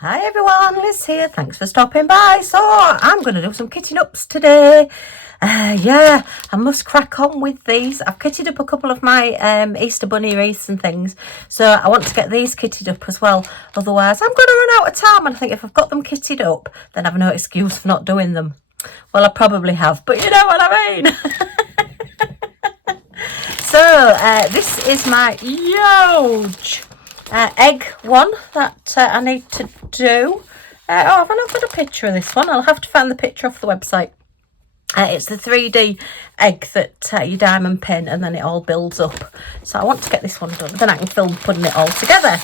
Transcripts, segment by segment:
Hi everyone, Liz here. Thanks for stopping by. So I'm going to do some kitting ups today. Yeah, I must crack on with these. I've kitted up a couple of my Easter bunny wreaths and things, so I want to get these kitted up as well. Otherwise I'm going to run out of time, and I think if I've got them kitted up, then I've no excuse for not doing them. Well, I probably have, but you know what I mean. So this is my huge egg one that I need to do. Oh, have I not got a picture of this one? I'll have to find the picture off the website. It's the 3D egg that you diamond pin and then it all builds up. So I want to get this one done, then I can film putting it all together.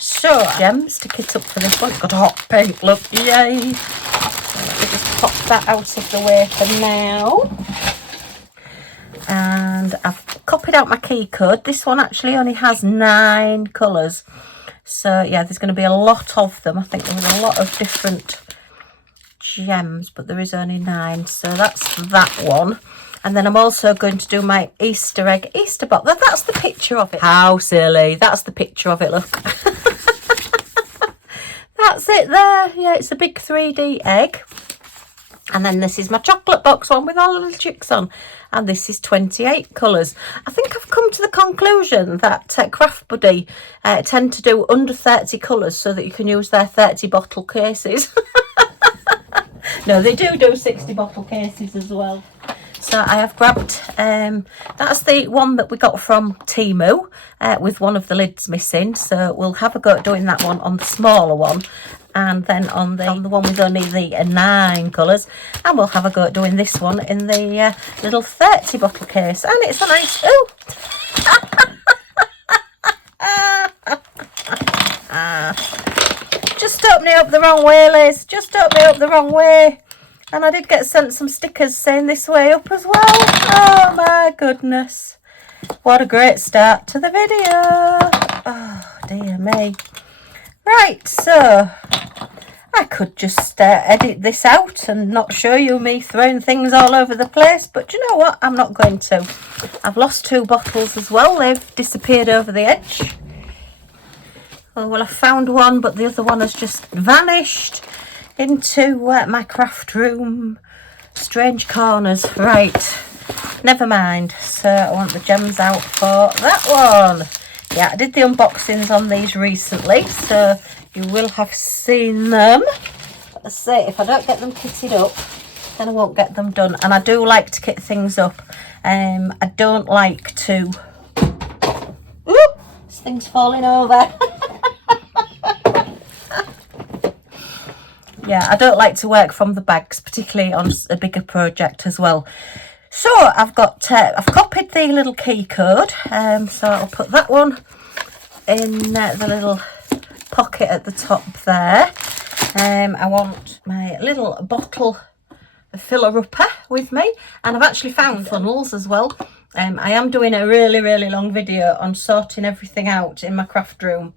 So gems to kit up for this one. It's got a hot pink look, yay! So let me just pop that out of the way for now. And I've copied out my key code. This one actually only has 9 colours, so yeah, there's going to be a lot of them. I think there was a lot of different gems, but there is only 9, so that's that one. And then I'm also going to do my Easter egg Easter box. That's the picture of it. How silly. That's the picture of it, look. That's it there. Yeah, it's a big 3D egg. And then this is my chocolate box one with all the little chicks on. And this is 28 colours. I think I've come to the conclusion that craftbuddy tend to do under 30 colours so that you can use their 30 bottle cases. No, they do 60 bottle cases as well. So I have grabbed, that's the one that we got from Temu with one of the lids missing. So we'll have a go at doing that one on the smaller one. And then on the one with only the 9 colours. And we'll have a go at doing this one in the little 30 bottle case. And it's a nice, ooh! Just opening up the wrong way, Liz. Just opening up the wrong way. And I did get sent some stickers saying this way up as well. Oh my goodness. What a great start to the video. Oh dear me. Right, so I could just edit this out and not show you me throwing things all over the place. But you know what? I'm not going to. I've lost 2 bottles as well. They've disappeared over the edge. Oh, well, I found one, but the other one has just vanished into my craft room. Strange corners. Right, never mind. So I want the gems out for that one. Yeah, I did the unboxings on these recently, so you will have seen them. But I say, if I don't get them kitted up, then I won't get them done. And I do like to kit things up. I don't like to... Ooh, this thing's falling over. Yeah, I don't like to work from the bags, particularly on a bigger project as well. So I've got, I've copied the little key code, so I'll put that one in the little pocket at the top there. I want my little bottle filler-upper with me, and I've actually found funnels as well. I am doing a really long video on sorting everything out in my craft room.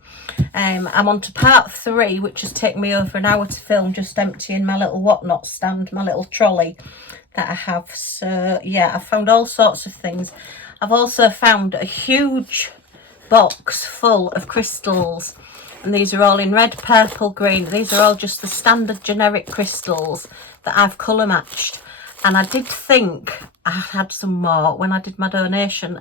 I'm on to part 3, which has taken me over an hour to film, just emptying my little whatnot stand, my little trolley that I have. So yeah, I found all sorts of things. I've also found a huge box full of crystals, and these are all in red, purple, green. These are all just the standard generic crystals that I've colour matched. And I did think I had some more when I did my donation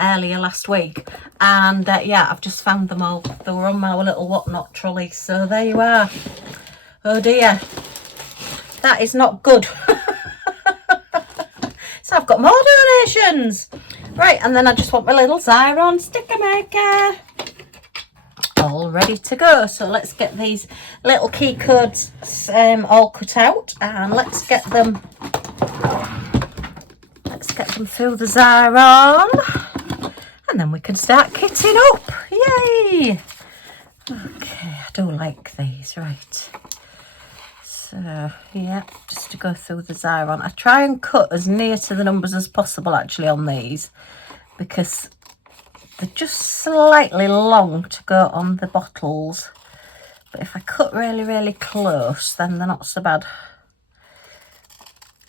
earlier last week. And yeah, I've just found them all. They were on my little whatnot trolley. So there you are. Oh dear. That is not good. So I've got more donations. Right, and then I just want my little Xyron sticker maker. All ready to go. So let's get these little key codes all cut out, and let's get them through the Xyron, and then we can start kitting up. Yay! Okay, I do like these. Right, so yeah, just to go through the Xyron. I try and cut as near to the numbers as possible actually on these, because they're just slightly long to go on the bottles. But if I cut really close, then they're not so bad.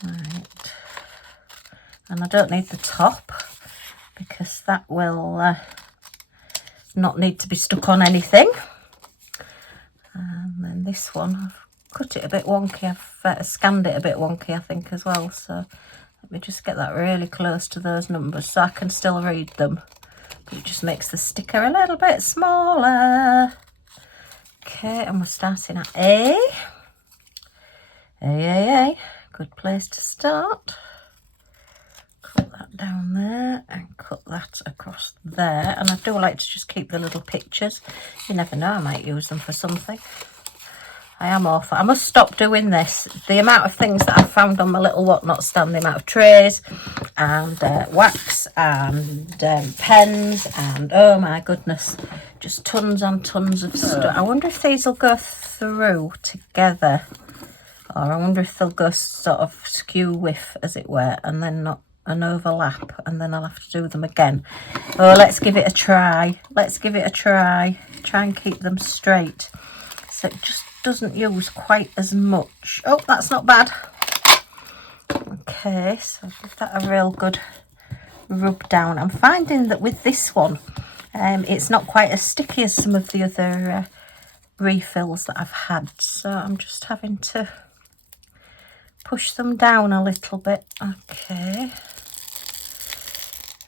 Right. And I don't need the top, because that will not need to be stuck on anything. this one. I've cut it a bit wonky. I've scanned it a bit wonky, I think, as well. So let me just get that really close to those numbers so I can still read them. But it just makes the sticker a little bit smaller. Okay, and we're starting at A. A. Good place to start. Cut that down there and cut that across there. And I do like to just keep the little pictures. You never know, I might use them for something. I am awful. I must stop doing this. The amount of things that I've found on my little whatnot stand, the amount of trays and wax and pens and oh my goodness, just tons and tons of stuff. I wonder if these will go through together, or I wonder if they'll go sort of skew with, as it were, and then not an overlap, and then I'll have to do them again. Oh, let's give it a try. Let's give it a try. Try and keep them straight so it just doesn't use quite as much. Oh, that's not bad. Okay, so give that a real good rub down. I'm finding that with this one, it's not quite as sticky as some of the other refills that I've had, so I'm just having to push them down a little bit. Okay,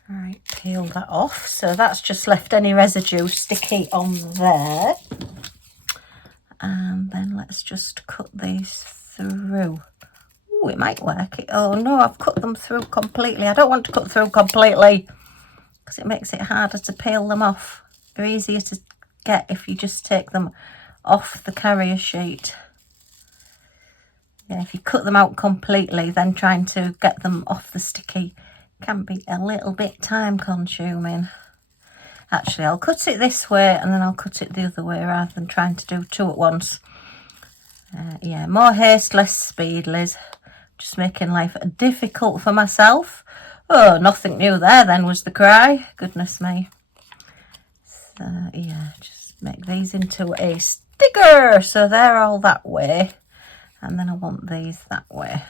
right, peel that off. So that's just left any residue sticky on there. And then let's just cut these through. Oh, it might work. Oh no, I've cut them through completely. I don't want to cut through completely because it makes it harder to peel them off. They're easier to get if you just take them off the carrier sheet. Yeah, if you cut them out completely, then trying to get them off the sticky can be a little bit time consuming. Actually, I'll cut it this way and then I'll cut it the other way rather than trying to do two at once. Yeah, more haste, less speed, Liz. Just making life difficult for myself. Oh, nothing new there then was the cry. Goodness me. So, yeah, just make these into a sticker. So they're all that way. And then I want these that way.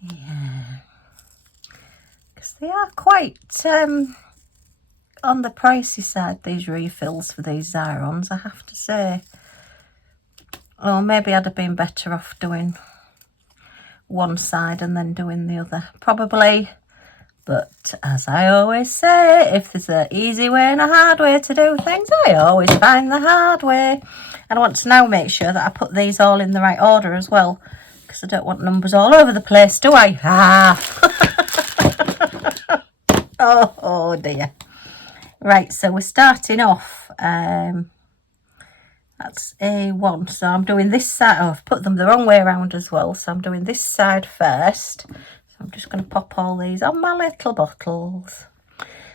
Yeah. Because they are quite... on the pricey side, these refills for these Xyrons, I have to say. Oh, maybe I'd have been better off doing one side and then doing the other. Probably. But as I always say, if there's an easy way and a hard way to do things, I always find the hard way. And I want to now make sure that I put these all in the right order as well. Because I don't want numbers all over the place, do I? Oh dear. Right, so we're starting off, that's A1, so I'm doing this side. Oh, I've put them the wrong way around as well, so I'm doing this side first. So I'm just going to pop all these on my little bottles.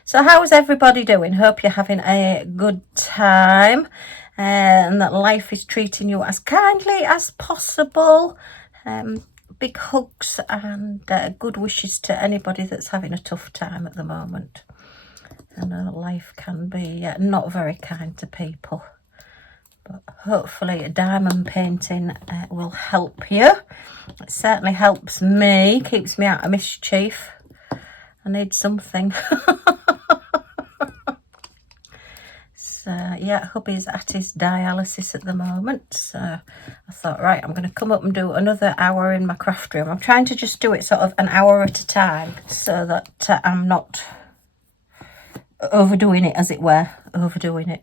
So how's everybody doing? Hope you're having a good time and that life is treating you as kindly as possible. Big hugs and good wishes to anybody that's having a tough time at the moment. I know life can be not very kind to people, but hopefully diamond painting will help you. It certainly helps me, keeps me out of mischief. I need something. So yeah, hubby's at his dialysis at the moment, so I thought, right, I'm going to come up and do another hour in my craft room. I'm trying to just do it sort of an hour at a time so that I'm not overdoing it, as it were. Overdoing it.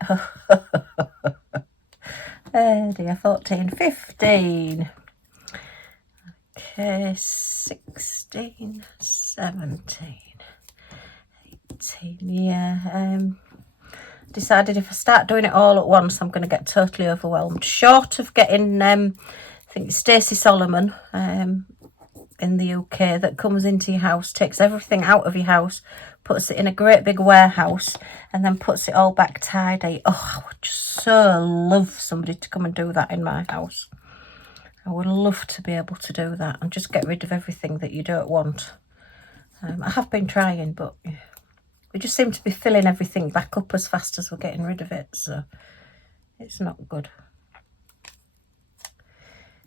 Oh dear, 14, 15. Okay, 16, 17, 18. Yeah, decided if I start doing it all at once, I'm going to get totally overwhelmed. Short of getting, I think Stacey Solomon in the UK that comes into your house, takes everything out of your house, puts it in a great big warehouse and then puts it all back tidy. Oh, I would just so love somebody to come and do that in my house. I would love to be able to do that and just get rid of everything that you don't want. I have been trying, but we just seem to be filling everything back up as fast as we're getting rid of it, so it's not good.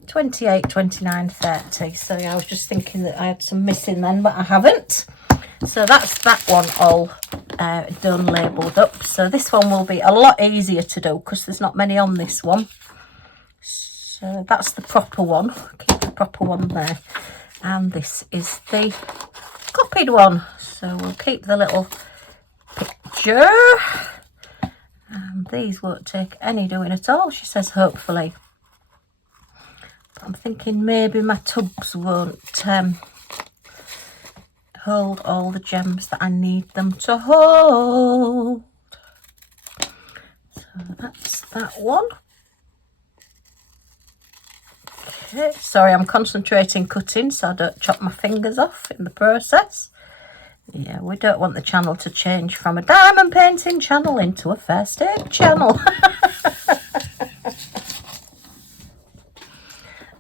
28, 29, 30. So yeah, I was just thinking that I had some missing then, but I haven't. So that's that one all done, labelled up. So this one will be a lot easier to do because there's not many on this one. So that's the proper one. Keep the proper one there. And this is the copied one. So we'll keep the little picture. And these won't take any doing at all, she says, hopefully. But I'm thinking maybe my tubs won't hold all the gems that I need them to hold. So that's that one. Okay, sorry, I'm concentrating cutting so I don't chop my fingers off in the process. Yeah, we don't want the channel to change from a diamond painting channel into a first aid channel.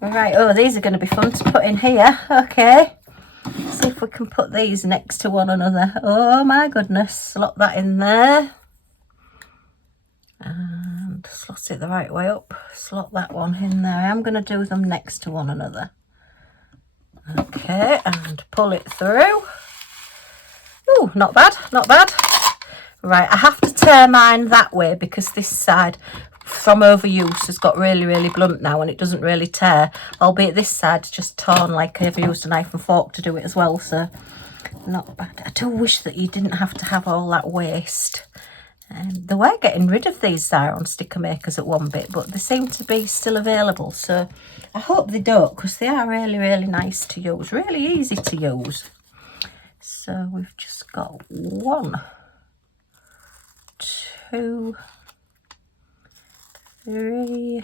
Right, oh, these are going to be fun to put in here. Okay, see if we can put these next to one another. Oh my goodness, slot that in there. And slot it the right way up. Slot that one in there. I'm going to do them next to one another. Okay, and pull it through. Oh, not bad, not bad. Right, I have to tear mine that way because this side from overuse has got really, really blunt now and it doesn't really tear. Albeit this side's just torn like I've used a knife and fork to do it as well, so not bad. I do wish that you didn't have to have all that waste. They were getting rid of these Xyron sticker makers at one bit, but they seem to be still available, so I hope they don't because they are really, really nice to use, really easy to use. So we've just got 1, 2, 3,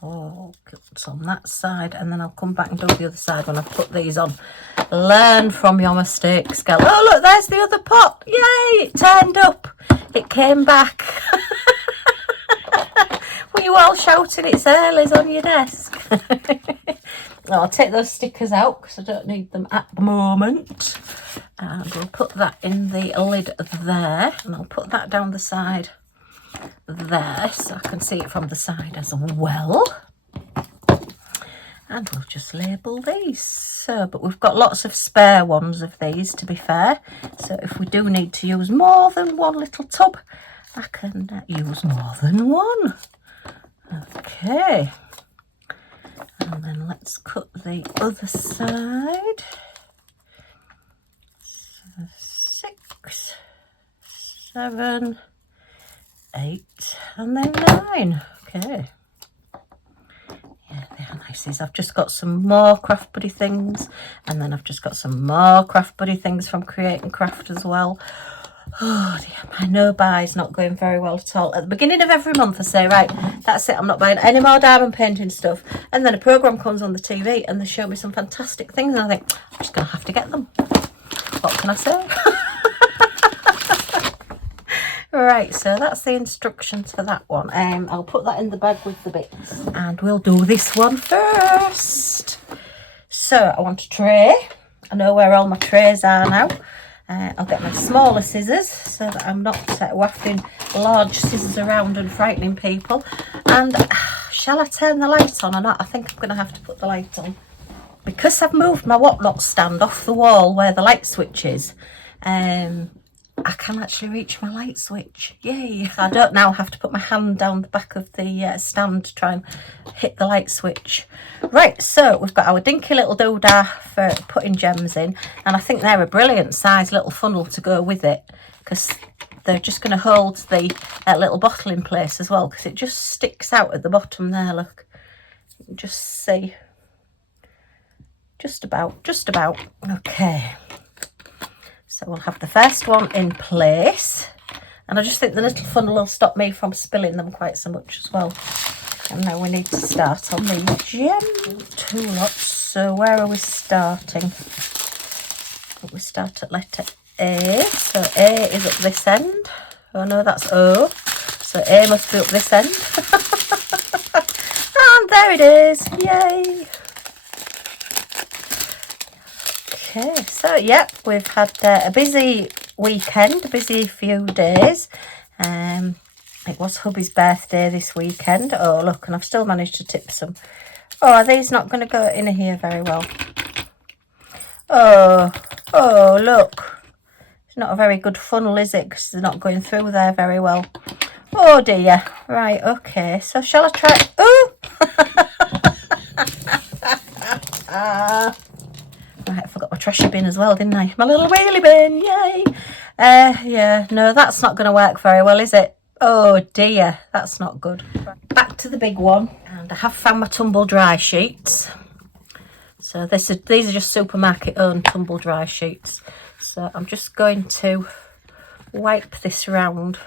4 cuts on that side, and then I'll come back and do the other side when I've put these on. Learn from your mistakes, girl. Oh look, there's the other pot. Yay, it turned up. It came back. Were you all shouting it's early's on your desk? I'll take those stickers out because I don't need them at the moment. And we'll put that in the lid there. And I'll put that down the side there so I can see it from the side as well. And we'll just label these. So, but we've got lots of spare ones of these, to be fair. So if we do need to use more than one little tub, I can use more than one. Okay. And then let's cut the other side. So 6, 7, 8, and then 9. Okay. Yeah, they are nice. These. I've just got some more Craft Buddy things, and then I've just got some more Craft Buddy things from Create and Craft as well. Oh dear, my no buy's not going very well at all. At the beginning of every month I say, right, that's it, I'm not buying any more diamond painting stuff. And then a programme comes on the TV and they show me some fantastic things and I think, I'm just going to have to get them. What can I say? Right, so that's the instructions for that one. I'll put that in the bag with the bits and we'll do this one first. So I want a tray. I know where all my trays are now. I'll get my smaller scissors so that I'm not wafting large scissors around and frightening people. And shall I turn the light on or not? I think I'm going to have to put the light on. Because I've moved my whatnot stand off the wall where the light switch is, I can actually reach my light switch. Yay! I don't now have to put my hand down the back of the stand to try and hit the light switch. Right, so we've got our dinky little doodah for putting gems in, and I think they're a brilliant size little funnel to go with it because they're just going to hold the little bottle in place as well because it just sticks out at the bottom there, look. You can just see. Just about. Okay. So we'll have the first one in place. And I just think the little funnel will stop me from spilling them quite so much as well. And now we need to start on the gem. 2 lots. So where are we starting? We start at letter A. So A is up this end. Oh no, that's O. So A must be up this end. And there it is. Yay! Okay, so yep, we've had a busy weekend, a busy few days. It was hubby's birthday this weekend. Oh look, and I've still managed to tip some. Oh, are these not going to go in here very well? Oh look, it's not a very good funnel, is it? Because they're not going through there very well. Oh dear. Right, okay. So shall I try? Oh! Right, I forgot my trashy bin as well, didn't I? My little wheelie bin, yay! Yeah, no, that's not going to work very well, is it? Oh dear, that's not good. Back to the big one, and I have found my tumble dry sheets. So these are just supermarket owned tumble dry sheets. So I'm just going to wipe this round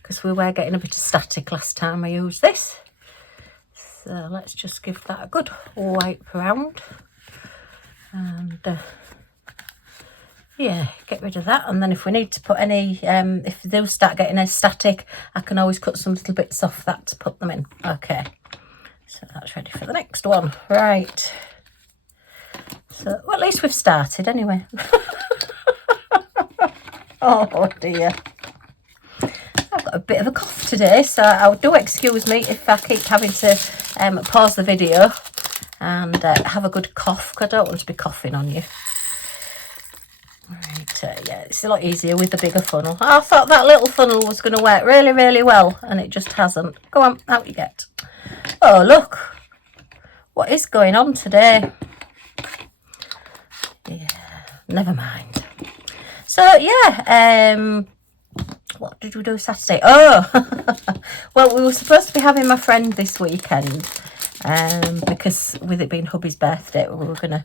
because we were getting a bit of static last time I used this. So let's just give that a good wipe around. And yeah, get rid of that. And then if we need to put any, if they do start getting a static, I can always cut some little bits off that to put them in. Okay, so that's ready for the next one. Right, so well, at least we've started anyway. Oh dear, I've got a bit of a cough today, so I do excuse me if I keep having to pause the video and have a good cough, because I don't want to be coughing on you. Right, yeah, it's a lot easier with the bigger funnel. I thought that little funnel was going to work really, really well, and it just hasn't. Go on, out you get. Oh, look. What is going on today? Yeah, never mind. So, yeah, what did we do Saturday? Oh, well, we were supposed to be having my friend this weekend. Because with it being hubby's birthday, we were going to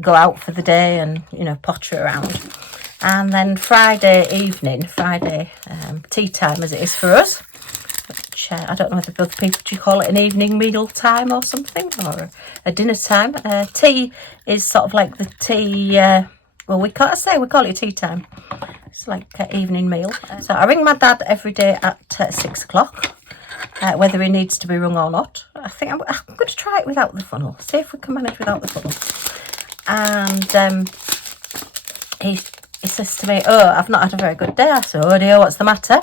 go out for the day and, you know, potter around. And then Friday evening, tea time as it is for us, which I don't know whether other people, do you call it an evening meal time or something, or a dinner time? Tea is sort of like the tea, well, we call it tea time. It's like an evening meal. So I ring my dad every day at 6 o'clock. Whether he needs to be rung or not. I think I'm going to try it without the funnel. See if we can manage without the funnel. And he says to me, oh, I've not had a very good day. I said, oh dear, what's the matter?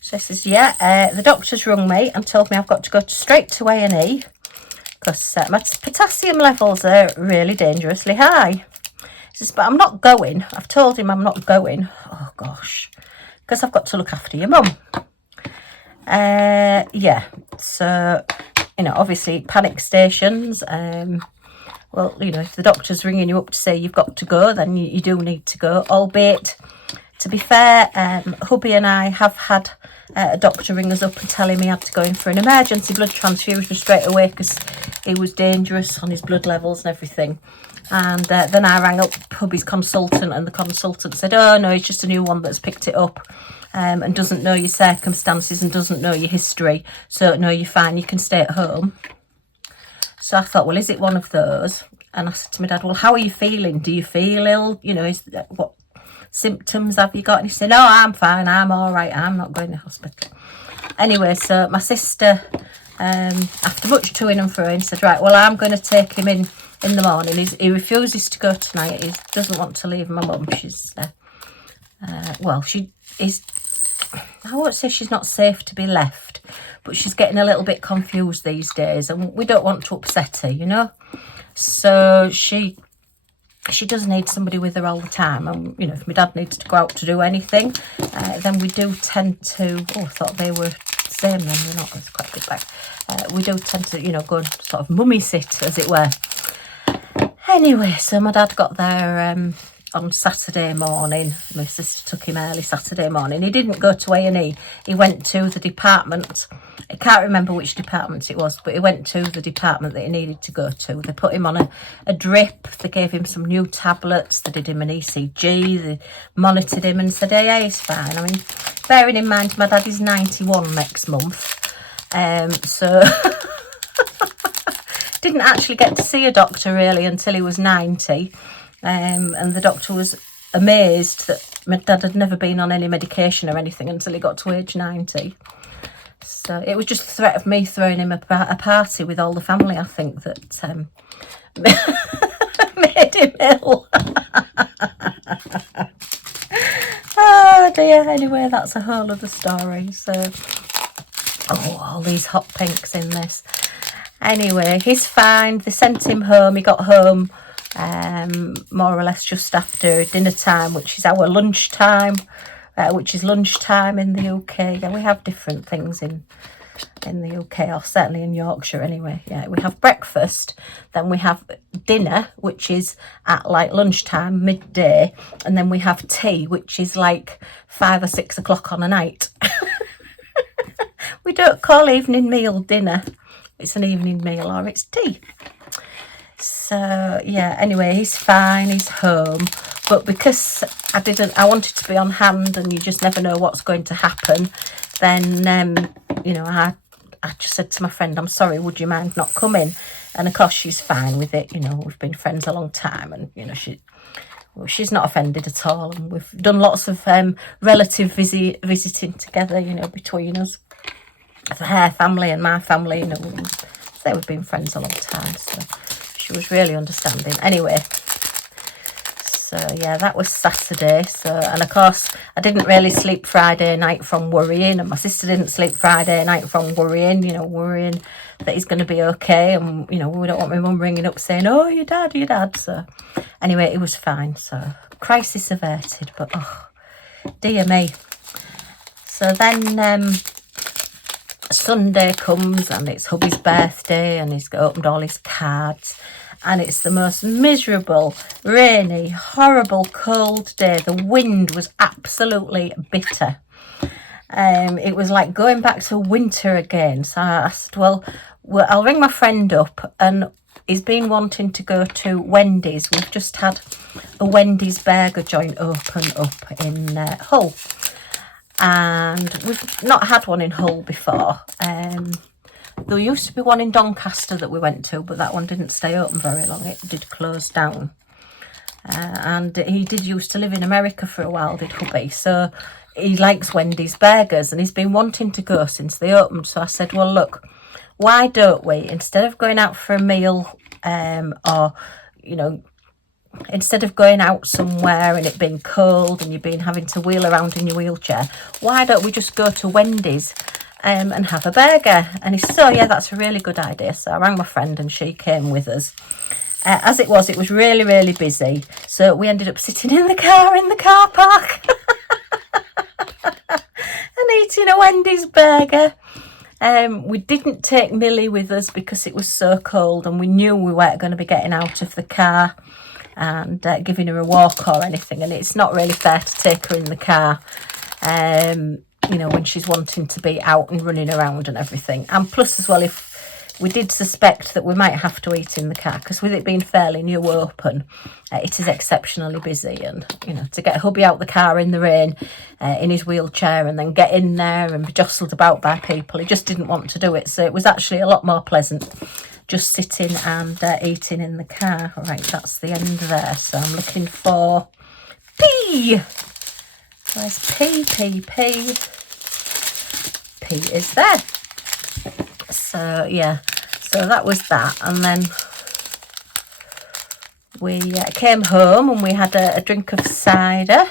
So he says, yeah, the doctor's rung me and told me I've got to go straight to A&E because my potassium levels are really dangerously high. He says, but I'm not going. I've told him I'm not going. Oh gosh, because I've got to look after your mum. Yeah, so, you know, obviously panic stations. Well, you know, if the doctor's ringing you up to say you've got to go, then you do need to go, albeit, to be fair, hubby and I have had a doctor ring us up and tell him he had to go in for an emergency blood transfusion straight away because he was dangerous on his blood levels and everything. And then I rang up hubby's consultant, and the consultant said, oh no, it's just a new one that's picked it up. And doesn't know your circumstances and doesn't know your history. So, no, you're fine, you can stay at home. So I thought, well, is it one of those? And I said to my dad, well, how are you feeling? Do you feel ill? You know, what symptoms have you got? And he said, no, I'm fine, I'm all right, I'm not going to hospital. Anyway, so my sister, after much to-ing and fro-ing, said, right, well, I'm going to take him in the morning. He refuses to go tonight. He doesn't want to leave my mum. She's, well, she is... I won't say she's not safe to be left, but she's getting a little bit confused these days, and we don't want to upset her, you know. So she does need somebody with her all the time. And you know, if my dad needs to go out to do anything, then we do tend to. Oh, I thought they were the same. Then they're not. It's quite a big bag. We do tend to, you know, go and sort of mummy sit, as it were. Anyway, so my dad got there on Saturday morning. My sister took him early Saturday morning. He didn't go to A&E. He went to the department. I can't remember which department it was, but he went to the department that he needed to go to. They put him on a drip. They gave him some new tablets. They did him an ECG. They monitored him and said, hey, he's fine. I mean, bearing in mind my dad is 91 next month. So didn't actually get to see a doctor really until he was 90. And the doctor was amazed that my dad had never been on any medication or anything until he got to age 90. So it was just the threat of me throwing him a party with all the family, I think, that made him ill. Oh dear, anyway, that's a whole other story. So, oh, all these hot pinks in this. Anyway, he's fine. They sent him home. He got home more or less just after dinner time, which is our lunch time. which is lunchtime in the UK. Yeah, we have different things in the UK, or certainly in Yorkshire anyway. Yeah, we have breakfast, then we have dinner, which is at like lunchtime, midday, and then we have tea, which is like 5 or 6 o'clock on a night. We don't call evening meal dinner. It's an evening meal, or it's tea. So yeah, anyway, he's fine, he's home. But because I wanted to be on hand, and you just never know what's going to happen, then you know, I just said to my friend, I'm sorry, would you mind not coming? And of course she's fine with it. You know, we've been friends a long time, and you know, she's not offended at all. And we've done lots of relative visiting together, you know, between us, for her family and my family. You know, we've been friends a long time, so she was really understanding. Anyway, so yeah, that was Saturday. So, and of course I didn't really sleep Friday night from worrying, and my sister didn't sleep Friday night from worrying, you know, worrying that he's going to be okay. And you know, we don't want my mum ringing up saying, oh, your dad. So anyway, it was fine. So crisis averted. But oh dear me. So then Sunday comes, and it's hubby's birthday, and he's opened all his cards, and it's the most miserable, rainy, horrible, cold day. The wind was absolutely bitter. It was like going back to winter again. So I said, well, I'll ring my friend up, and he's been wanting to go to Wendy's. We've just had a Wendy's burger joint open up in Hull, and we've not had one in Hull before. There used to be one in Doncaster that we went to, but that one didn't stay open very long. It did close down. And he did used to live in America for a while, did hubby. So he likes Wendy's burgers, and he's been wanting to go since they opened. So I said, well, look, why don't we, instead of going out for a meal, or, you know, instead of going out somewhere and it being cold and you've been having to wheel around in your wheelchair, why don't we just go to Wendy's and have a burger? And he said, oh yeah, that's a really good idea. So I rang my friend, and she came with us. As it was really, really busy. So we ended up sitting in the car park and eating a Wendy's burger. We didn't take Millie with us because it was so cold, and we knew we weren't going to be getting out of the car and giving her a walk or anything. And it's not really fair to take her in the car, you know, when she's wanting to be out and running around and everything. And plus as well, if we did suspect that we might have to eat in the car, because with it being fairly new open, it is exceptionally busy. And, you know, to get hubby out the car in the rain, in his wheelchair, and then get in there and be jostled about by people, he just didn't want to do it. So it was actually a lot more pleasant just sitting and eating in the car. All right, that's the end there. So I'm looking for P. Where's P? P is there. So yeah, so that was that. And then we came home, and we had a drink of cider.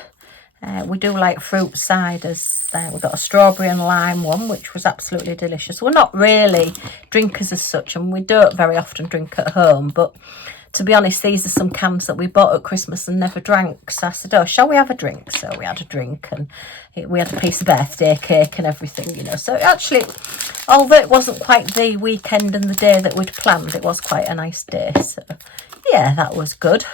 We do like fruit ciders. We got a strawberry and lime one, which was absolutely delicious. We're not really drinkers as such, and we don't very often drink at home, but to be honest, these are some cans that we bought at Christmas and never drank. So I said, oh, shall we have a drink? So we had a drink, and we had a piece of birthday cake and everything, you know. So actually, although it wasn't quite the weekend and the day that we'd planned, it was quite a nice day. So yeah, that was good.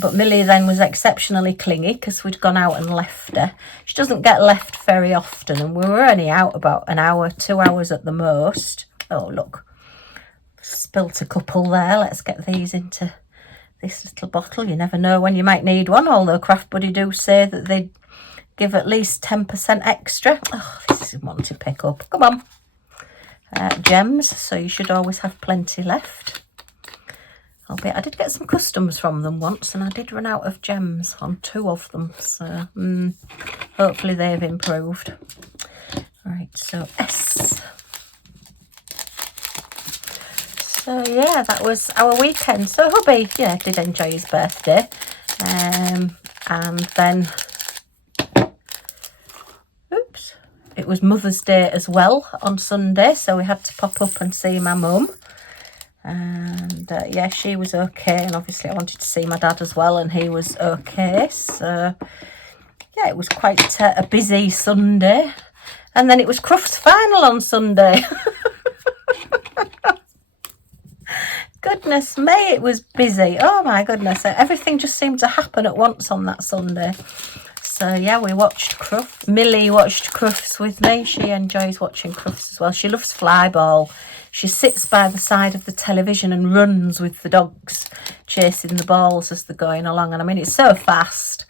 But Millie then was exceptionally clingy because we'd gone out and left her. She doesn't get left very often, and we were only out about an hour, 2 hours at the most. Oh, look. Spilt a couple there. Let's get these into this little bottle. You never know when you might need one, although craftbuddy do say that they give at least 10% extra. Oh, this is one to pick up. Come on. Gems, so you should always have plenty left. Albeit I did get some customs from them once, and I did run out of gems on 2 of them, so hopefully they've improved. Right, so S. So yeah, that was our weekend. So hubby, yeah, did enjoy his birthday. And then, oops, it was Mother's Day as well on Sunday. So we had to pop up and see my mum. And yeah, she was okay. And obviously I wanted to see my dad as well, and he was okay. So yeah, it was quite a busy Sunday. And then it was Crufts final on Sunday. Goodness me, it was busy. Oh my goodness, everything just seemed to happen at once on that Sunday. So yeah, we watched Crufts. Millie watched Crufts with me. She enjoys watching Crufts as well. She loves flyball. She sits by the side of the television and runs with the dogs, chasing the balls as they're going along. And I mean, it's so fast.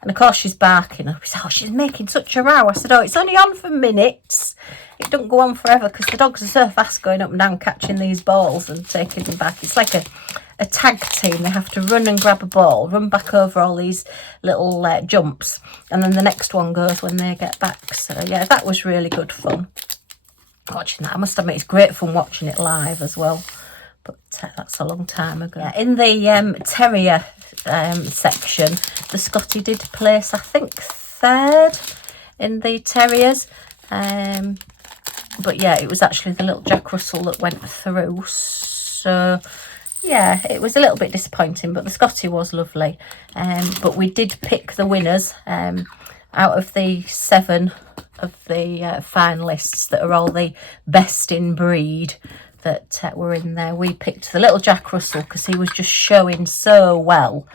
And of course she's barking. I said, oh, she's making such a row. I said, oh, it's only on for minutes. It don't go on forever because the dogs are so fast going up and down catching these balls and taking them back. It's like a tag team. They have to run and grab a ball, run back over all these little jumps, and then the next one goes when they get back. So yeah, that was really good fun watching that. I must admit, it's great fun watching it live as well. But that's a long time ago. Yeah, in the Terrier section, the Scotty did place, I think, 3rd in the Terriers. But yeah, it was actually the little Jack Russell that went through. So yeah, it was a little bit disappointing, but the Scotty was lovely. But we did pick the winners out of the 7 of the finalists that are all the best in breed that were in there. We picked the little Jack Russell because he was just showing so well.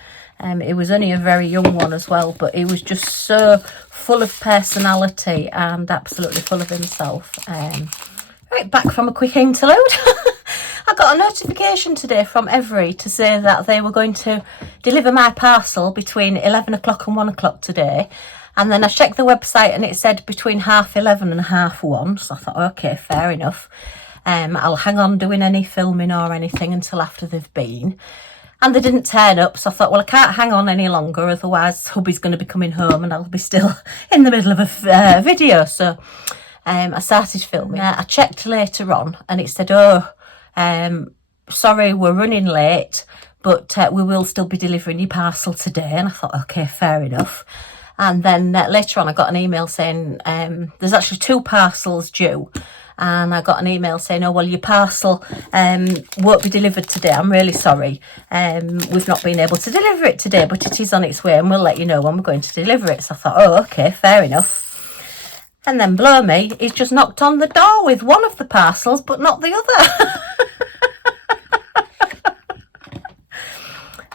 It was only a very young one as well, but he was just so full of personality and absolutely full of himself. Right, back from a quick interlude. I got a notification today from Every to say that they were going to deliver my parcel between 11 o'clock and 1 o'clock today. And then I checked the website and it said between 11:30 and 1:30. So I thought, okay, fair enough. I'll hang on doing any filming or anything until after they've been. And they didn't turn up, so I thought, well, I can't hang on any longer, otherwise hubby's going to be coming home and I'll be still in the middle of a video. So I started filming. I checked later on and it said, oh, sorry, we're running late, but we will still be delivering your parcel today. And I thought, okay, fair enough. And then later on I got an email saying there's actually 2 parcels due. And I got an email saying, oh, well, your parcel won't be delivered today. I'm really sorry. We've not been able to deliver it today, but it is on its way and we'll let you know when we're going to deliver it. So I thought, oh, okay, fair enough. And then blow me, he's just knocked on the door with one of the parcels, but not the other.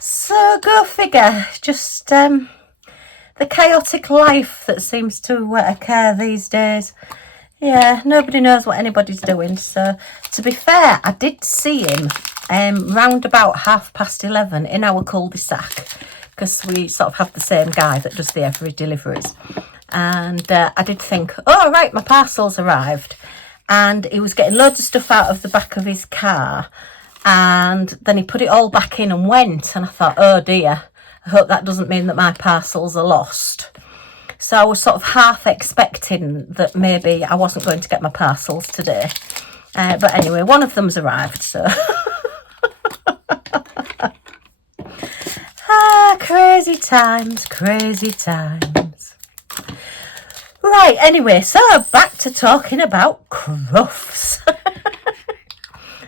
So go figure. Just the chaotic life that seems to occur these days. Yeah, nobody knows what anybody's doing. So, to be fair, I did see him round about 11:30 in our cul-de-sac, because we sort of have the same guy that does the every deliveries. And I did think, oh, right, my parcel's arrived. And he was getting loads of stuff out of the back of his car. And then he put it all back in and went. And I thought, oh, dear, I hope that doesn't mean that my parcels are lost. So I was sort of half expecting that maybe I wasn't going to get my parcels today. But anyway, one of them's arrived, so. Crazy times, crazy times. Right, anyway, so back to talking about Crufts.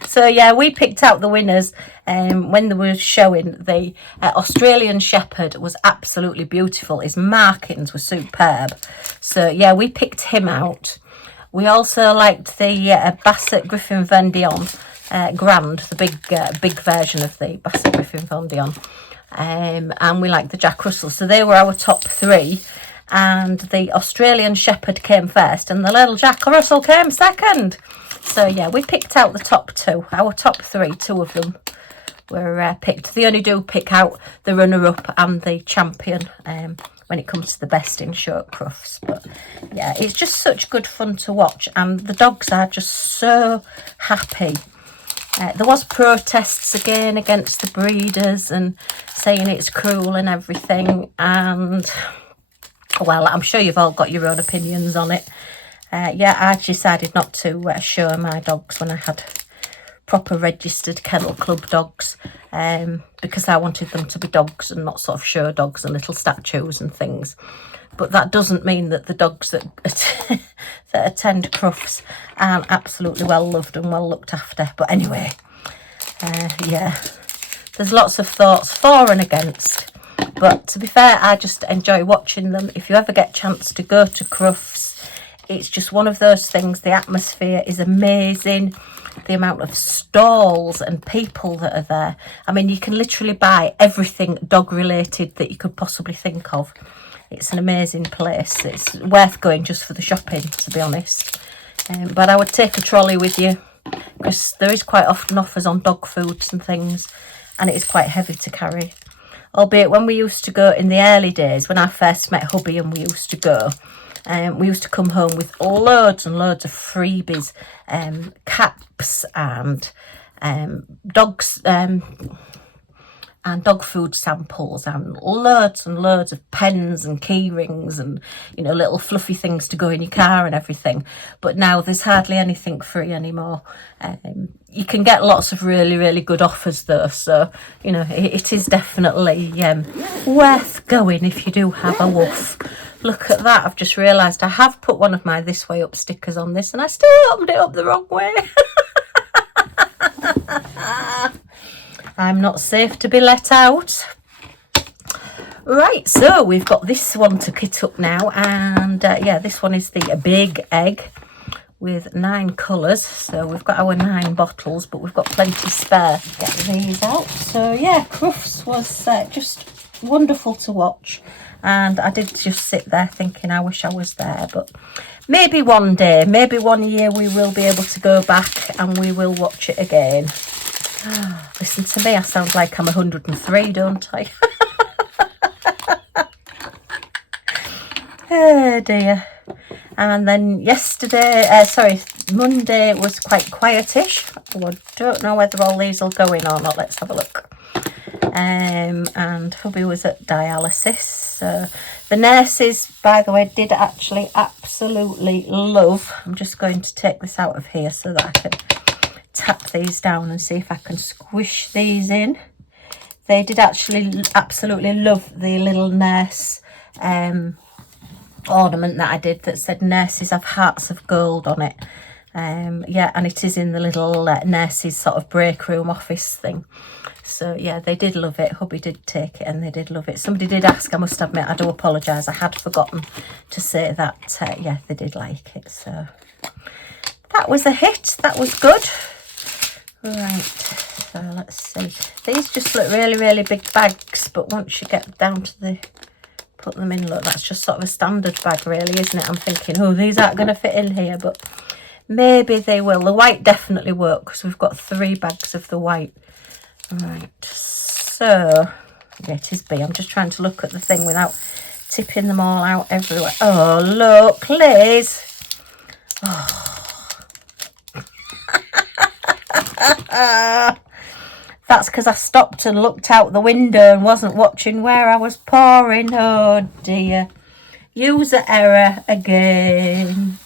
So yeah, we picked out the winners when they were showing. The Australian Shepherd was absolutely beautiful. His markings were superb. So yeah, we picked him out. We also liked the Basset Griffon Vendéen Grand, the big version of the Basset Griffon Vendéen. And we liked the Jack Russell. So they were our top 3. And the Australian Shepherd came first and the little Jack Russell came second. So yeah, we picked out the top 2. Our top 3, 2 of them were picked. They only do pick out the runner-up and the champion when it comes to the best in show at Crufts. But yeah, it's just such good fun to watch, and the dogs are just so happy. There was protests again against the breeders and saying it's cruel and everything, and well, I'm sure you've all got your own opinions on it. Yeah, I decided not to show my dogs when I had proper registered kennel club dogs, because I wanted them to be dogs and not sort of show dogs and little statues and things. But that doesn't mean that the dogs that that attend Crufts aren't absolutely well loved and well looked after. But anyway, yeah, there's lots of thoughts for and against. But to be fair, I just enjoy watching them. If you ever get a chance to go to Crufts, it's just one of those things. The atmosphere is amazing. The amount of stalls and people that are there. I mean, you can literally buy everything dog related that you could possibly think of. It's an amazing place. It's worth going just for the shopping, to be honest. But I would take a trolley with you, because there is quite often offers on dog foods and things, and it is quite heavy to carry. Albeit when we used to go in the early days, when I first met hubby and we used to go, we used to come home with loads and loads of freebies, caps and dogs and dog food samples, and loads of pens and key rings and, you know, little fluffy things to go in your car and everything. But now there's hardly anything free anymore. You can get lots of really good offers though, so, you know, it is definitely worth going if you do have a woof. Look at that, I've just realised I have put one of my This Way Up stickers on this and I still opened it up the wrong way. I'm not safe to be let out. Right, so we've got this one to kit up now, and yeah, this one is the big egg with 9 colours. So we've got our 9 bottles, but we've got plenty spare. Get these out. So yeah, Crufts was just wonderful to watch, and I did just sit there thinking I wish I was there, but maybe one day, maybe one year we will be able to go back and we will watch it again. Listen to me, I sound like I'm 103, don't I? Oh dear. And then Monday was quite quietish. I don't know whether all these will go in or not. Let's have a look. And hubby was at dialysis. The nurses, by the way, did actually absolutely love. I'm just going to take this out of here so that I can tap these down and see if I can squish these in. They did actually absolutely love the little nurse ornament that I did that said nurses have hearts of gold on it. Yeah, and it is in the little nurses sort of break room office thing. So yeah, they did love it. Hubby did take it and they did love it. Somebody did ask, I must admit, I do apologise, I had forgotten to say that. Yeah, they did like it. So that was a hit, that was good. Right, so let's see. These just look really big bags, but once you get down to put them in, look, that's just sort of a standard bag really, isn't it? I'm thinking, oh, these aren't going to fit in here, but maybe they will. The white definitely work, because we've got 3 bags of the white. Right, so yeah, it is B. I'm just trying to look at the thing without tipping them all out everywhere. Oh, look, Liz. Oh. That's because I stopped and looked out the window and wasn't watching where I was pouring. Oh dear. User error again.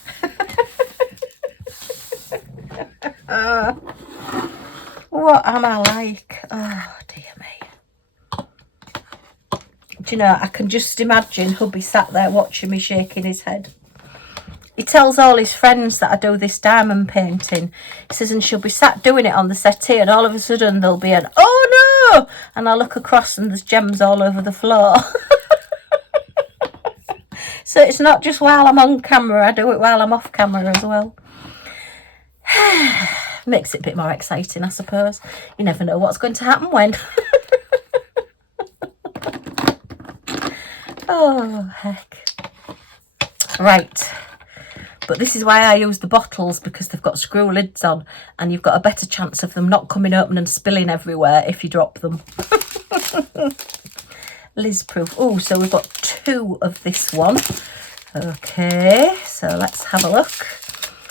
What am I like? Oh dear me. Do you know, I can just imagine hubby sat there watching me shaking his head. He tells all his friends that I do this diamond painting. He says, and she'll be sat doing it on the settee, and all of a sudden there'll be an, oh no! And I look across and there's gems all over the floor. So it's not just while I'm on camera, I do it while I'm off camera as well. Makes it a bit more exciting, I suppose. You never know what's going to happen when. Oh, heck. Right. But this is why I use the bottles, because they've got screw lids on and you've got a better chance of them not coming open and spilling everywhere if you drop them. Liz proof. Oh, so we've got 2 of this one. Okay, so let's have a look.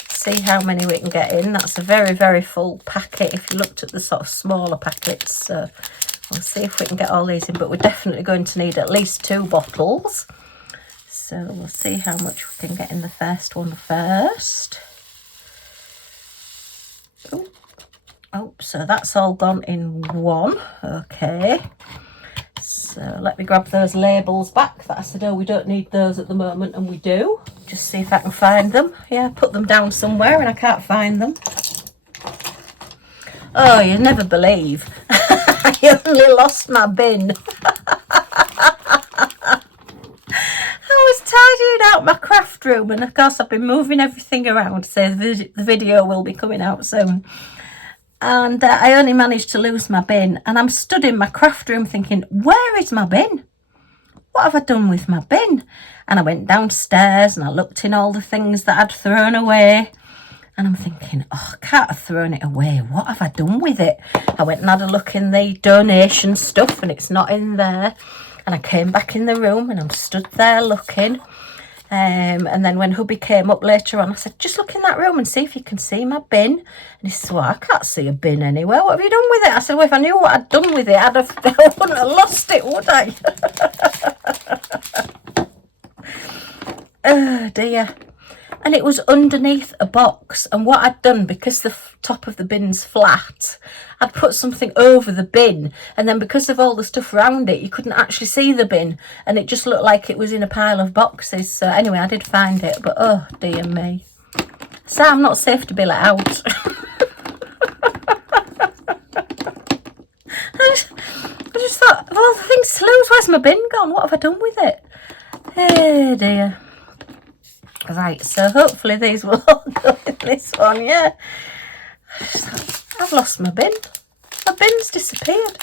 See how many we can get in. That's a very full packet if you looked at the sort of smaller packets. So we'll see if we can get all these in, but we're definitely going to need at least 2 bottles. So we'll see how much we can get in the first one first. Oh, so that's all gone in one. Okay. So let me grab those labels back that I said, oh, we don't need those at the moment, and we do. Just see if I can find them. Yeah, put them down somewhere and I can't find them. Oh, you never believe. I only lost my bin. craft room, and of course I've been moving everything around, so the video will be coming out soon. And I only managed to lose my bin, and I'm stood in my craft room thinking, where is my bin? What have I done with my bin? And I went downstairs and I looked in all the things that I'd thrown away, and I'm thinking, oh, I can't have thrown it away. What have I done with it? I went and had a look in the donation stuff, and it's not in there. And I came back in the room and I'm stood there looking. And then when hubby came up later on, I said, just look in that room and see if you can see my bin. And he said, well, I can't see a bin anywhere. What have you done with it? I said, well, if I knew what I'd done with it, I wouldn't have lost it, would I? Oh, dear. And it was underneath a box. And what I'd done, because the top of the bin's flat, I'd put something over the bin. And then because of all the stuff around it, you couldn't actually see the bin. And it just looked like it was in a pile of boxes. So anyway, I did find it. But oh, dear me. So I'm not safe to be let out. I just thought, of all the things to lose, where's my bin gone? What have I done with it? Oh, dear. Right, so hopefully these will all go in this one, yeah. I've lost my bin. My bin's disappeared.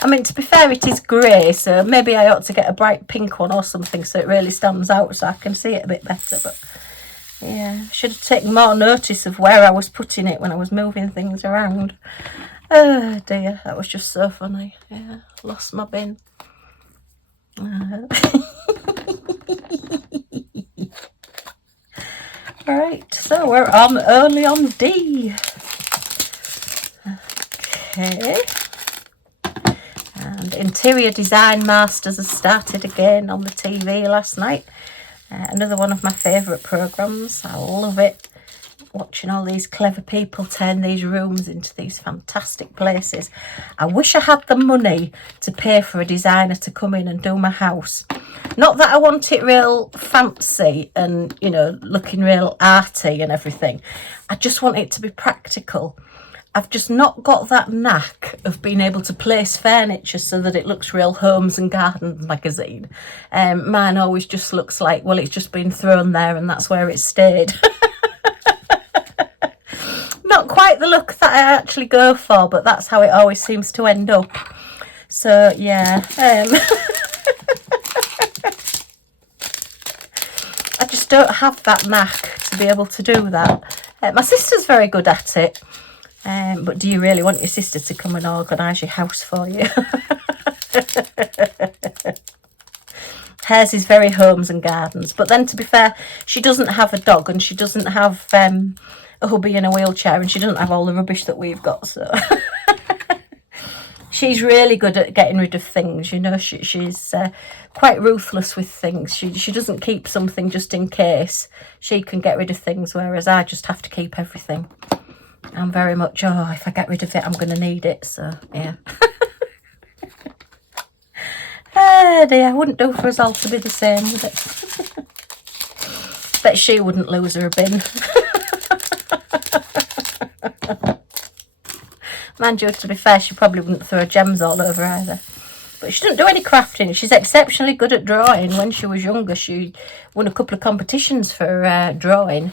I mean, to be fair, it is grey, so maybe I ought to get a bright pink one or something so it really stands out so I can see it a bit better. But yeah, I should have taken more notice of where I was putting it when I was moving things around. Oh dear, that was just so funny. Yeah, lost my bin. Right, so we're only on D. Okay. And Interior Design Masters has started again on the TV last night. Another one of my favourite programmes. I love it. Watching all these clever people turn these rooms into these fantastic places. I wish I had the money to pay for a designer to come in and do my house. Not that I want it real fancy and, you know, looking real arty and everything. I just want it to be practical. I've just not got that knack of being able to place furniture so that it looks real Homes and Gardens magazine. Mine always just looks like, well, it's just been thrown there and that's where it stayed. Not quite the look that I actually go for, but that's how it always seems to end up. So, yeah. I just don't have that knack to be able to do that. My sister's very good at it. But do you really want your sister to come and organise your house for you? Hers is very Homes and Gardens. But then, to be fair, she doesn't have a dog and she doesn't have a hubby in a wheelchair and she doesn't have all the rubbish that we've got. So she's really good at getting rid of things. You know, she's quite ruthless with things. She doesn't keep something just in case. She can get rid of things, whereas I just have to keep everything. I'm very much, oh, if I get rid of it, I'm going to need it. So, yeah. Oh dear, wouldn't do for us all to be the same, would it? Bet she wouldn't lose her bin. Mind you, to be fair, she probably wouldn't throw gems all over either. But she doesn't do any crafting. She's exceptionally good at drawing. When she was younger, she won a couple of competitions for drawing.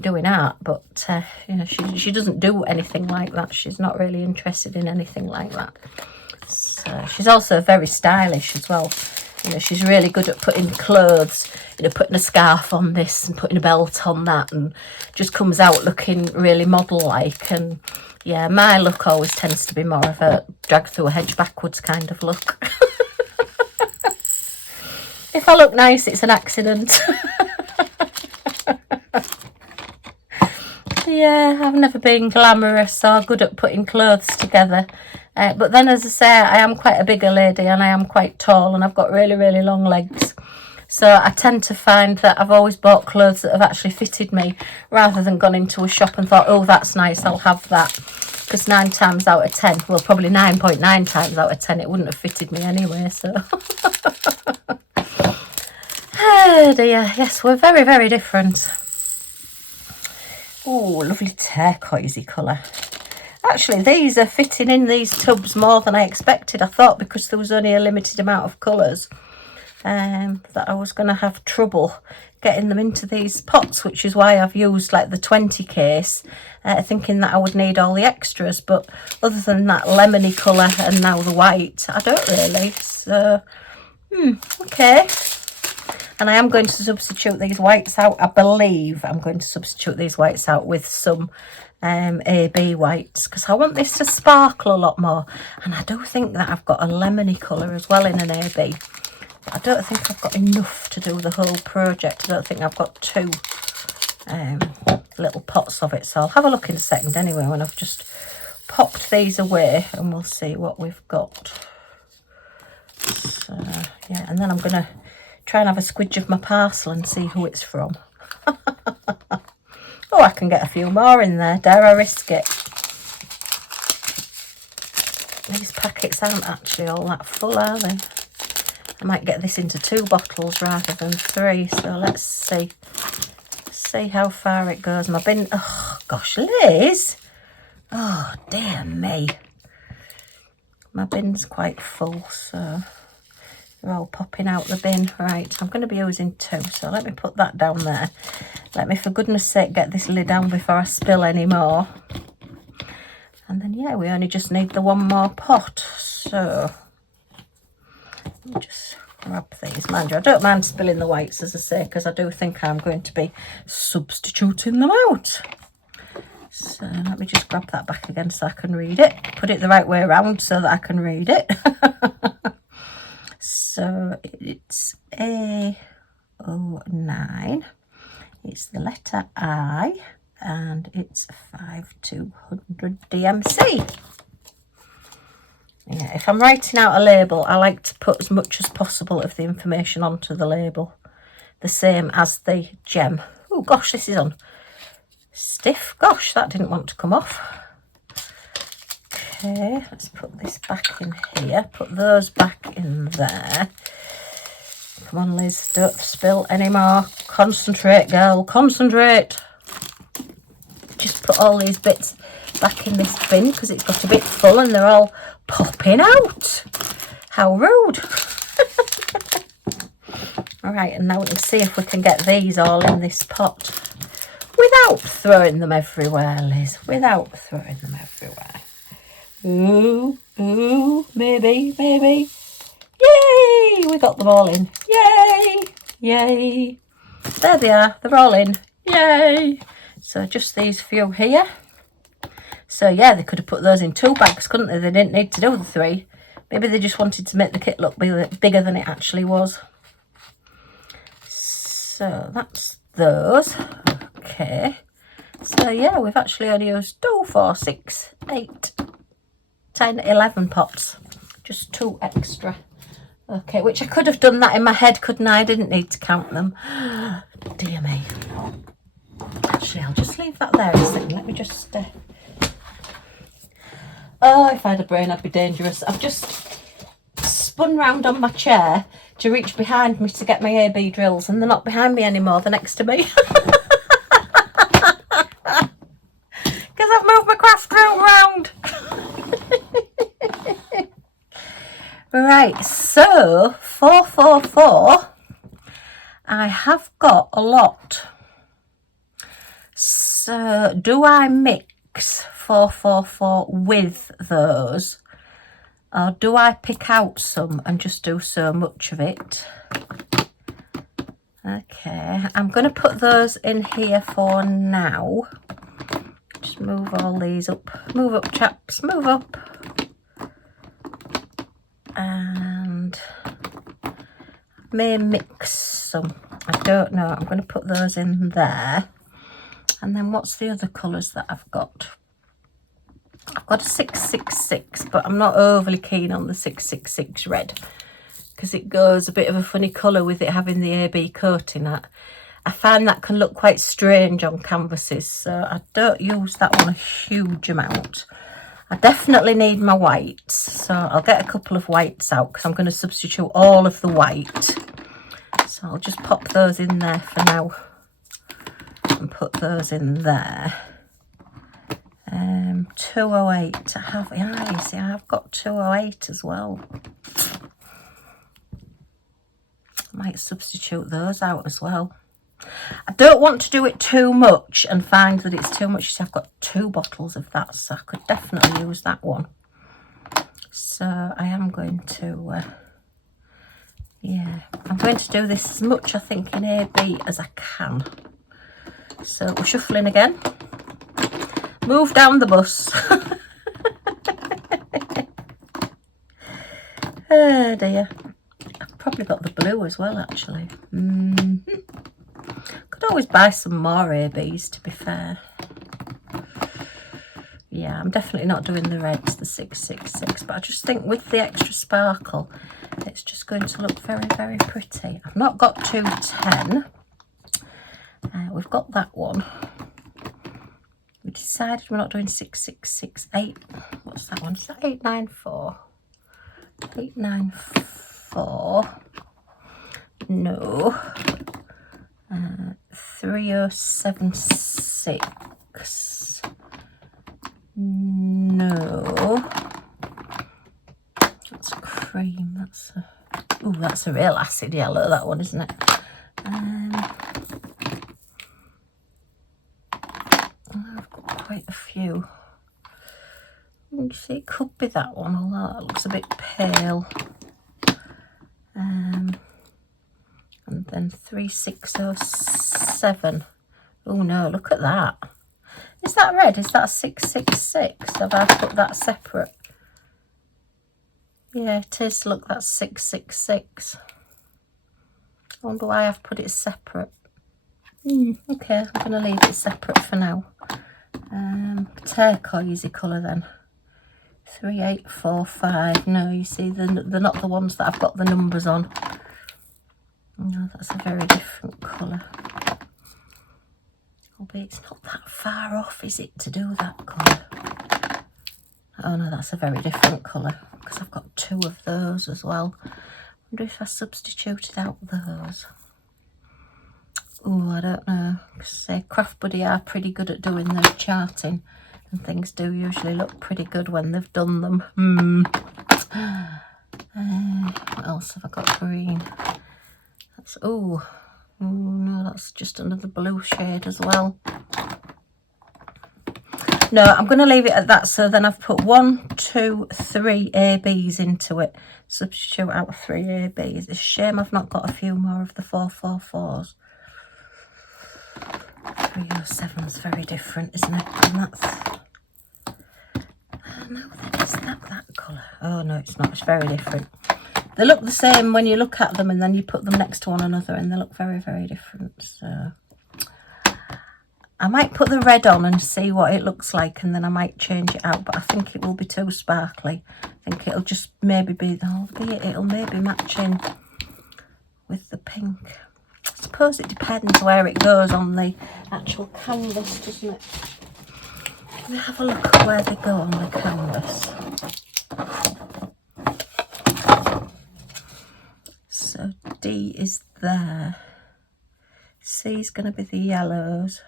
Doing art, but you know, she doesn't do anything like that. She's not really interested in anything like that. So she's also very stylish as well. You know, she's really good at putting clothes, you know, putting a scarf on this and putting a belt on that, and just comes out looking really model-like. And yeah, my look always tends to be more of a drag through a hedge backwards kind of look. If I look nice, it's an accident. Yeah, I've never been glamorous or good at putting clothes together. But then, as I say, I am quite a bigger lady and I am quite tall and I've got really, really long legs. So I tend to find that I've always bought clothes that have actually fitted me rather than gone into a shop and thought, oh, that's nice, I'll have that. Because 9 times out of 10, well, probably 9.9 times out of 10, it wouldn't have fitted me anyway, so. Oh dear, yes, we're very, very different. Oh, lovely turquoisey colour. Actually, these are fitting in these tubs more than I expected. I thought because there was only a limited amount of colours that I was going to have trouble getting them into these pots, which is why I've used like the 20 case, thinking that I would need all the extras. But other than that lemony colour and now the white, I don't really. So, okay. And I am going to substitute these whites out. I believe I'm going to substitute these whites out with some AB whites, because I want this to sparkle a lot more. And I do think that I've got a lemony colour as well in an AB. But I don't think I've got enough to do the whole project. I don't think I've got 2 little pots of it. So I'll have a look in a second anyway, when I've just popped these away, and we'll see what we've got. So, yeah, and then I'm going to try and have a squidge of my parcel and see who it's from. Oh, I can get a few more in there. Dare I risk it? These packets aren't actually all that full, are they? I might get this into 2 bottles rather than 3. So let's see how far it goes. My bin, oh gosh, Liz. Oh, dear me. My bin's quite full, so they're all popping out the bin. Right, I'm going to be using 2, so let me put that down there. Let me, for goodness sake, get this lid down before I spill any more. And then, yeah, we only just need the 1 more pot. So, let me just grab these. Mind you, I don't mind spilling the whites, as I say, because I do think I'm going to be substituting them out. So, let me just grab that back again so I can read it. Put it the right way around so that I can read it. So it's A09, it's the letter I, and it's 5200 DMC. Yeah, if I'm writing out a label, I like to put as much as possible of the information onto the label, the same as the gem. Oh gosh, this is on stiff. Gosh, that didn't want to come off. Okay, let's put this back in here. Put those back in there. Come on, Liz, don't spill anymore. Concentrate, girl, concentrate. Just put all these bits back in this bin because it's got a bit full and they're all popping out. How rude. All right, and now we can see if we can get these all in this pot without throwing them everywhere, Liz. Without throwing them everywhere. Ooh, ooh, maybe, maybe. Yay! We got them all in. Yay! Yay! There they are. They're all in. Yay! So just these few here. So yeah, they could have put those in 2 bags, couldn't they? They didn't need to do the 3. Maybe they just wanted to make the kit look bigger than it actually was. So that's those. Okay. So yeah, we've actually only used 2, 4, 6, 8, 10, 11 pots. Just 2 extra. Okay, which I could have done that in my head, couldn't I? I didn't need to count them. Dear me. Actually, I'll just leave that there a second. Let me just... Oh, if I had a brain, I'd be dangerous. I've just spun round on my chair to reach behind me to get my AB drills, and they're not behind me anymore, they're next to me. Because I've moved my craft drill round. Right, so 444, I have got a lot. So do I mix 444 with those, or do I pick out some and just do so much of it? Okay, I'm going to put those in here for now. Just move all these up. Move up, chaps, move up. And may mix some. I don't know. I'm going to put those in there. And then what's the other colours that I've got? I've got a 666, but I'm not overly keen on the 666 red because it goes a bit of a funny colour with it having the AB coating. I find that can look quite strange on canvases, so I don't use that one a huge amount. I definitely need my whites, so I'll get a couple of whites out because I'm going to substitute all of the white. So I'll just pop those in there for now and put those in there. 208. I have, yeah, you see, I've got 208 as well. Might substitute those out as well. I don't want to do it too much and find that it's too much. You see, I've got 2 bottles of that, so I could definitely use that one. So I am going to, yeah, I'm going to do this as much, I think, in AB as I can. So we're shuffling again. Move down the bus. Oh dear. I've probably got the blue as well, actually. Could always buy some more ABs, to be fair. Yeah, I'm definitely not doing the reds, the 666, but I just think with the extra sparkle, it's just going to look very, very pretty. I've not got 210. We've got that one. We decided we're not doing 6668. What's that one? Is that 894? 894. No. 3076. No. That's cream. That's a... Ooh, that's a real acid yellow, that one, isn't it? I've got quite a few. You see, it could be that one, although it looks a bit pale. And then 3607. Oh no, look at that. Is that red? Is that 666? Have I put that separate? Yeah, it is. Look, that's 666. I wonder why I've put it separate. Okay, I'm going to leave it separate for now. Turquoisey colour then. 3845. No, you see, they're not the ones that I've got the numbers on. No, that's a very different colour. Albeit it's not that far off, is it, to do that colour? Oh no, that's a very different colour, because I've got 2 of those as well. I wonder if I substituted out those. Oh, I don't know. Say, Craftbuddy are pretty good at doing their charting, and things do usually look pretty good when they've done them. What else have I got? Green. That's, oh no, that's just another blue shade as well. No, I'm going to leave it at that. So then I've put 1, 2, 3 ABs into it. Substitute out 3 ABs. It's a shame I've not got a few more of the 444s. 307 is very different, isn't it? And that's... Oh no, then is that colour? Oh no, it's not. It's very different. They look the same when you look at them, and then you put them next to one another and they look very, very different. So I might put the red on and see what it looks like, and then I might change it out, but I think it will be too sparkly. I think it'll just maybe be, it'll maybe match in with the pink. I suppose it depends where it goes on the actual canvas, doesn't it? Let me have a look at where they go on the canvas. So D is there. C is going to be the yellows.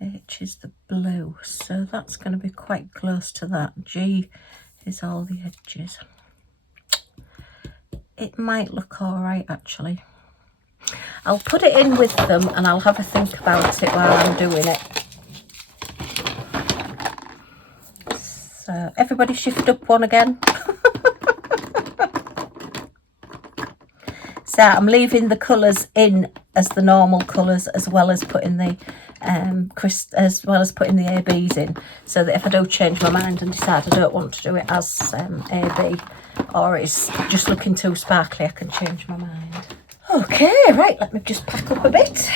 H is the blue. So that's going to be quite close to that. G is all the edges. It might look all right, actually. I'll put it in with them and I'll have a think about it while I'm doing it. So everybody shift up one again. So I'm leaving the colours in as the normal colours, as well as putting the ABs in, so that if I do change my mind and decide I don't want to do it as AB, or it's just looking too sparkly, I can change my mind. Okay, right, let me just pack up a bit.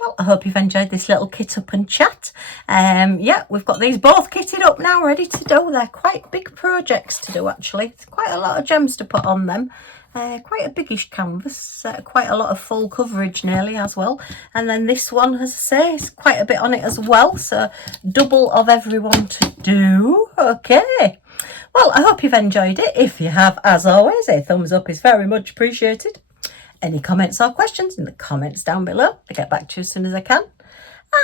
Well, I hope you've enjoyed this little kit up and chat. Yeah, we've got these both kitted up now, ready to do. They're quite big projects to do, actually. It's quite a lot of gems to put on them. Quite a biggish canvas, quite a lot of full coverage nearly as well. And then this one, as I say, is quite a bit on it as well. So double of everyone to do. Okay. Well, I hope you've enjoyed it. If you have, as always, a thumbs up is very much appreciated. Any comments or questions in the comments down below. I'll get back to you as soon as I can.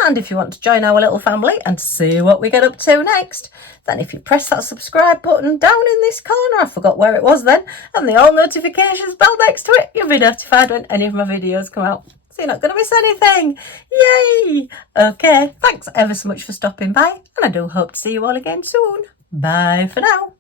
And if you want to join our little family and see what we get up to next, then if you press that subscribe button down in this corner, I forgot where it was then, and the all notifications bell next to it, you'll be notified when any of my videos come out. So you're not going to miss anything. Yay! Okay, thanks ever so much for stopping by, and I do hope to see you all again soon. Bye for now.